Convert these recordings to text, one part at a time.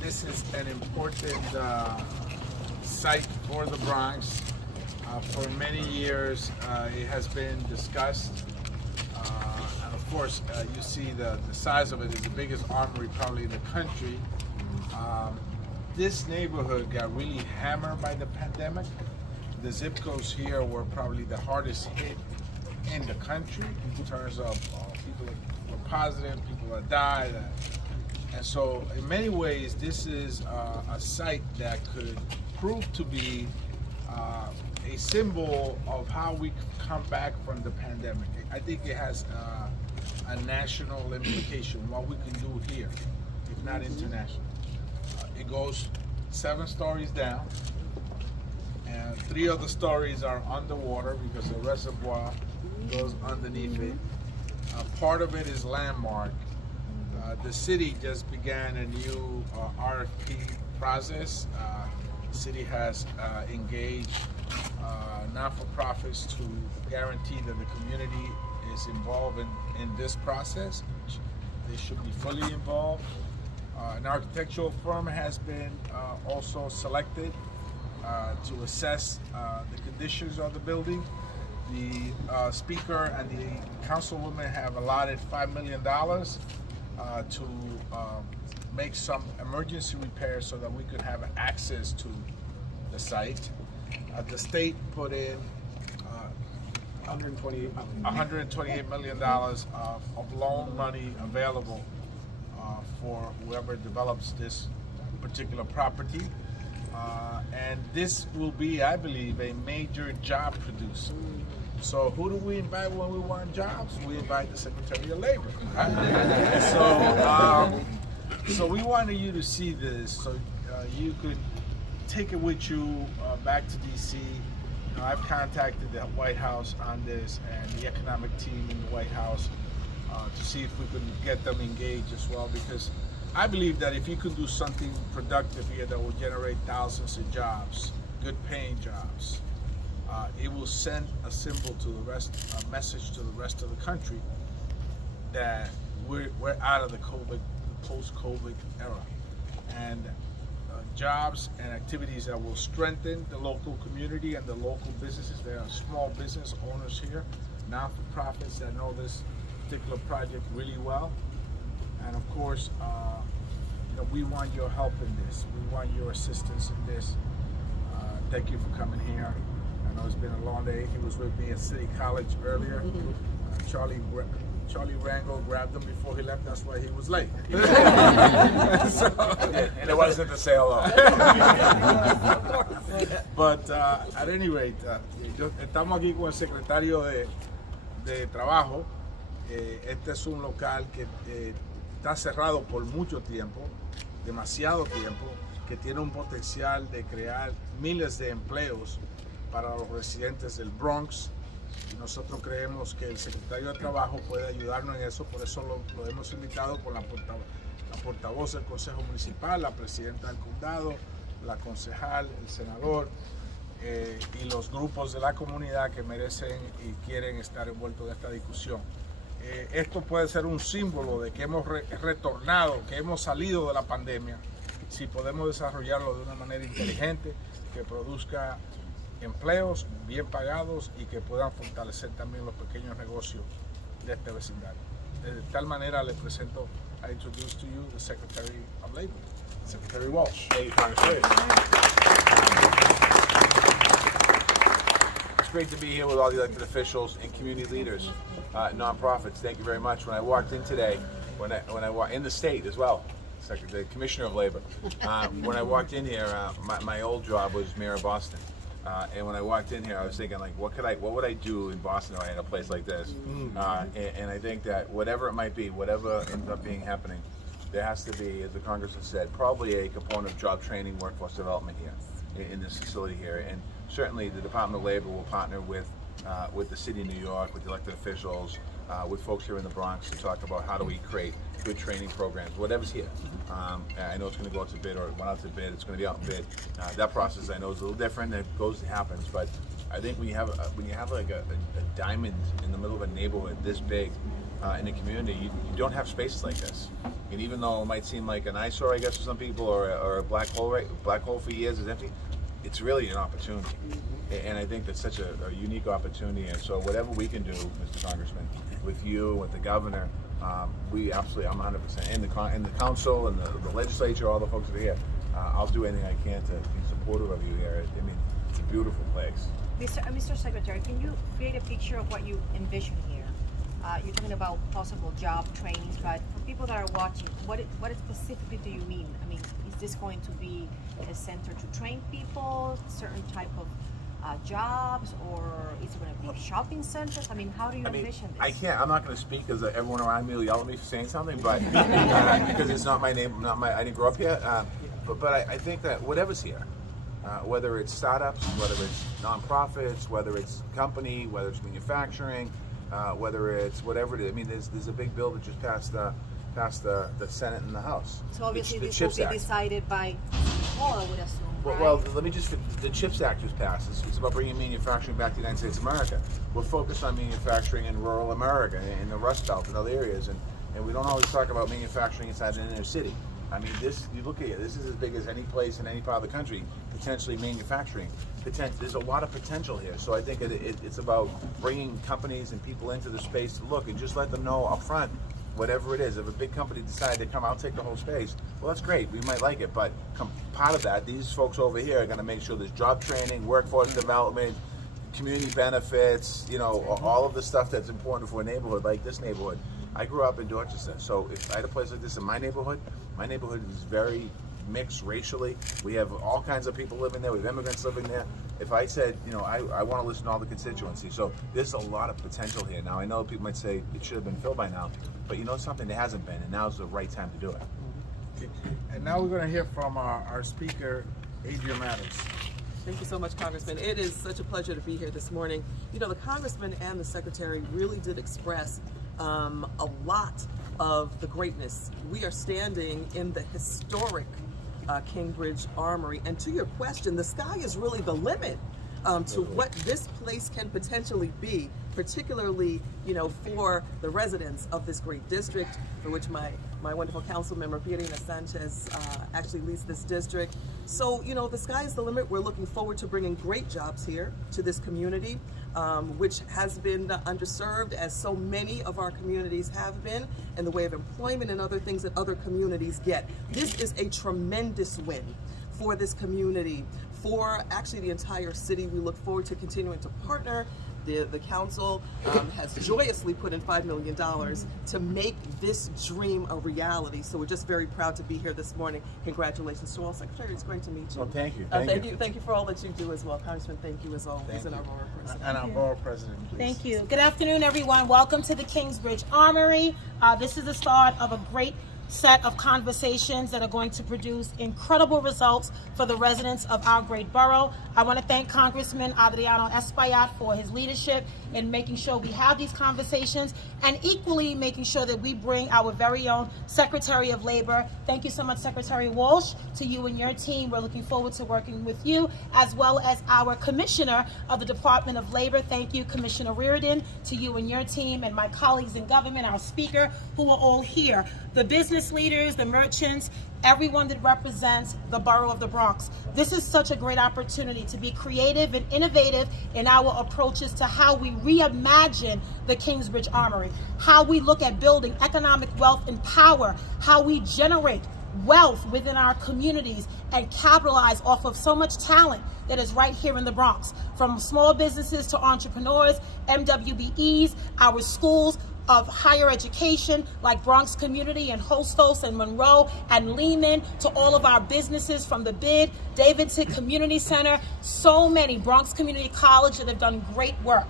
This is an important site for the Bronx. For many years, it has been discussed. And of course, you see the size of it is the biggest armory probably in the country. This neighborhood got really hammered by the pandemic. The zip codes here were probably the hardest hit in the country in terms of people that were positive, people that died. And so in many ways, this is a site that could prove to be a symbol of how we come back from the pandemic. I think it has a national implication, what we can do here, if not international. It goes 7 stories down, and 3 other stories are underwater because the reservoir goes underneath it. Part of it is landmark. The city just began a new RFP process. The city has engaged not-for-profits to guarantee that the community is involved in this process. They should be fully involved. An architectural firm has been also selected to assess the conditions of the building. The speaker and the councilwoman have allotted $5 million to make some emergency repairs so that we could have access to the site. The state put in $128 million of loan money available for whoever develops this particular property. And this will be, I believe, a major job producer. So who do we invite when we want jobs? We invite the Secretary of Labor. So we wanted you to see this so you could take it with you back to DC. I've contacted the White House on this and the economic team in the White House to see if we could get them engaged as well, because I believe that if you could do something productive here that will generate thousands of jobs, good paying jobs, it will send a symbol to the rest, a message to the rest of the country that we're out of the post-COVID era. And jobs and activities that will strengthen the local community and the local businesses. There are small business owners here, non-for-profits that know this particular project really well. And of course, we want your help in this. We want your assistance in this. Thank you for coming here. I know it's been a long day. He was with me at City College earlier. Charlie Rango grabbed him before he left. That's why he was late. And it wasn't to say hello. But at any rate, estamos aquí con el secretario de Trabajo. Este es un local que está cerrado por mucho tiempo, demasiado tiempo, que tiene un potencial de crear miles de empleos para los residentes del Bronx. Y nosotros creemos que el secretario de Trabajo puede ayudarnos en eso, por eso lo hemos invitado con la portavoz del Consejo Municipal, la presidenta del condado, la concejal, el senador y los grupos de la comunidad que merecen y quieren estar envueltos en esta discusión. Esto puede ser un símbolo de que hemos retornado, que hemos salido de la pandemia, si podemos desarrollarlo de una manera inteligente, que produzca empleos bien pagados y que puedan fortalecer también los pequeños negocios de este vecindario. De tal manera les presento, I introduce to you the Secretary of Labor, Secretary Walsh. Thank you, Congressman. It's great to be here with all the elected officials and community leaders, nonprofits. Thank you very much. When I walked in today, when I walked in the state as well, the Commissioner of Labor. When I walked in here, my old job was Mayor of Boston. And when I walked in here, I was thinking, like, what would I do in Boston if I had a place like this? And I think that whatever it might be, whatever ends up being happening, there has to be, as the Congressman said, probably a component of job training, workforce development here in this facility here. And certainly the Department of Labor will partner with the city of New York, with the elected officials, with folks here in the Bronx to talk about how do we create good training programs, whatever's here. I know it's going to go out to bid, or it went out to bid, it's going to be out in bid. That process I know is a little different, it happens, but I think when you have like a diamond in the middle of a neighborhood this big, in the community, you don't have spaces like this. And even though it might seem like an eyesore, I guess, for some people, or a black hole, right? Black hole for years is empty. It's really an opportunity, and I think that's such a unique opportunity. And so, whatever we can do, Mr. Congressman, with you, with the governor, we absolutely, I'm 100% in the council and the legislature, all the folks that are here. I'll do anything I can to be supportive of you here. I mean, it's a beautiful place. Mr. Secretary, can you create a picture of what you envision here? You're talking about possible job trainings, but for people that are watching, what specifically do you mean? I mean, is this going to be a center to train people, certain type of jobs, or is it going to be shopping centers? I mean, how do you envision this? I'm not going to speak because everyone around me will yell at me for saying something, but because it's not my name, I didn't grow up here. But I think that whatever's here, whether it's startups, whether it's nonprofits, whether it's company, whether it's manufacturing, whether it's whatever it is. I mean, there's a big bill that just passed the Senate and the House. So obviously the this CHIPS will be Act. decided by all, I would assume, right? Well, let me just. The CHIPS Act just passed. It's about bringing manufacturing back to the United States of America. We're focused on manufacturing in rural America, in the Rust Belt and other areas, and we don't always talk about manufacturing inside an inner city. I mean, you look at it, this is as big as any place in any part of the country, potentially manufacturing. There's a lot of potential here. So I think it's about bringing companies and people into the space to look and just let them know up front, whatever it is. If a big company decided to come, I'll take the whole space. Well, that's great. We might like it. But part of that, these folks over here are going to make sure there's job training, workforce development, community benefits, all of the stuff that's important for a neighborhood like this neighborhood. I grew up in Dorchester, so if I had a place like this in my neighborhood is very mixed racially. We have all kinds of people living there. We have immigrants living there. If I said, I want to listen to all the constituencies, so there's a lot of potential here. Now, I know people might say it should have been filled by now, but something, it hasn't been, and now's the right time to do it. And now we're going to hear from our speaker, Adriano Espaillat. Thank you so much, Congressman. It is such a pleasure to be here this morning. The Congressman and the Secretary really did express a lot of the greatness. We are standing in the historic Kingsbridge Armory, and to your question, the sky is really the limit to what this place can potentially be, particularly for the residents of this great district, for which my wonderful council member Pierina Sanchez actually leads this district. So the sky is the limit. We're looking forward to bringing great jobs here to this community, which has been underserved, as so many of our communities have been, in the way of employment and other things that other communities get. This is a tremendous win for this community, for actually the entire city. We look forward to continuing to partner. The council has joyously put in $5 million to make this dream a reality. So we're just very proud to be here this morning. Congratulations to all. Secretary, it's great to meet you. Well, thank you. Thank you for all that you do as well. Congressman, thank you as always. And our borough president. And our borough president, please. Thank you. Good afternoon, everyone. Welcome to the Kingsbridge Armory. This is the start of a great set of conversations that are going to produce incredible results for the residents of our great borough. I want to thank Congressman Adriano Espaillat for his leadership in making sure we have these conversations, and equally making sure that we bring our very own Secretary of Labor. Thank you so much, Secretary Walsh, to you and your team. We're looking forward to working with you, as well as our Commissioner of the Department of Labor. Thank you, Commissioner Reardon, to you and your team, and my colleagues in government, our speaker, who are all here. The business leaders, the merchants, everyone that represents the borough of the Bronx. This is such a great opportunity to be creative and innovative in our approaches to how we reimagine the Kingsbridge Armory, how we look at building economic wealth and power, how we generate wealth within our communities and capitalize off of so much talent that is right here in the Bronx, from small businesses to entrepreneurs, MWBEs, our schools of higher education like Bronx Community and Hostos and Monroe and Lehman, to all of our businesses from the BID, Davidson Community Center, so many, Bronx Community College, that have done great work.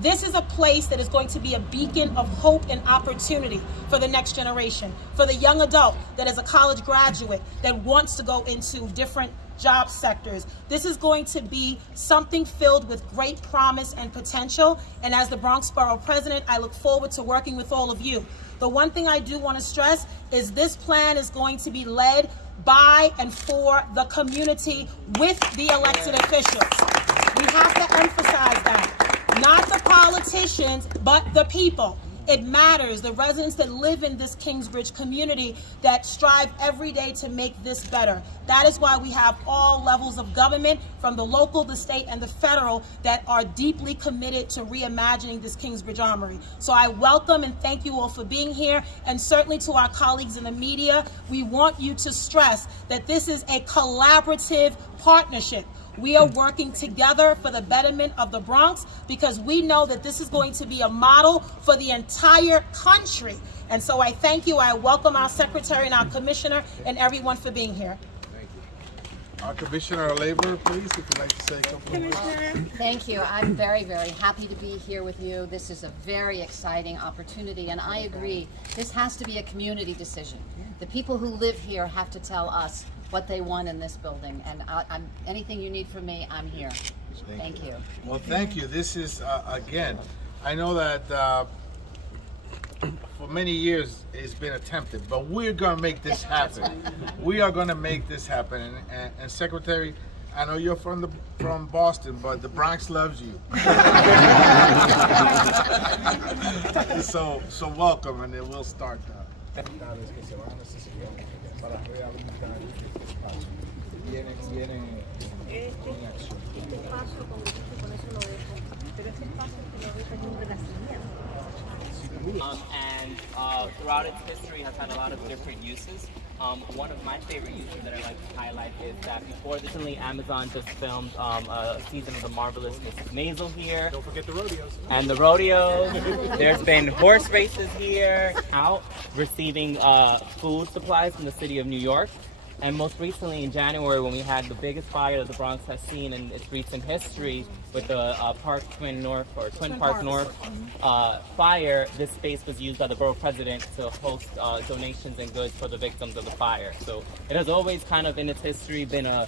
This is a place that is going to be a beacon of hope and opportunity for the next generation, for the young adult that is a college graduate that wants to go into different job sectors. This is going to be something filled with great promise and potential. And as the Bronx Borough President, I look forward to working with all of you. The one thing I do want to stress is this plan is going to be led by and for the community with the elected officials. We have to emphasize that. Not the politicians, but the people. It matters. The residents that live in this Kingsbridge community that strive every day to make this better. That is why we have all levels of government, from the local, the state, and the federal, that are deeply committed to reimagining this Kingsbridge Armory. So I welcome and thank you all for being here, and certainly to our colleagues in the media, we want you to stress that this is a collaborative partnership. We are working together for the betterment of the Bronx, because we know that this is going to be a model for the entire country. And so I thank you. I welcome our secretary and our commissioner and everyone for being here. Thank you. Our Commissioner of Labor, please, if you'd like to say a couple of words. Thank you. I'm very, very happy to be here with you. This is a very exciting opportunity, and I agree, this has to be a community decision. The people who live here have to tell us what they want in this building, and anything you need from me, I'm here. Thank you. Well, thank you. This is, again, I know that for many years it's been attempted, but we're going to make this happen. We are going to make this happen. And Secretary, I know you're from Boston, but the Bronx loves you. So welcome, and then we'll start. Throughout its history has had a lot of different uses. One of my favorite uses that I like to highlight is that before this, recently Amazon just filmed a season of The Marvelous Mrs. Maisel here. Don't forget the rodeos. And the rodeos. There's been horse races here, out receiving food supplies from the city of New York. And most recently in January, when we had the biggest fire that the Bronx has seen in its recent history with the Twin Park North fire, this space was used by the borough president to host donations and goods for the victims of the fire. So it has always kind of in its history been a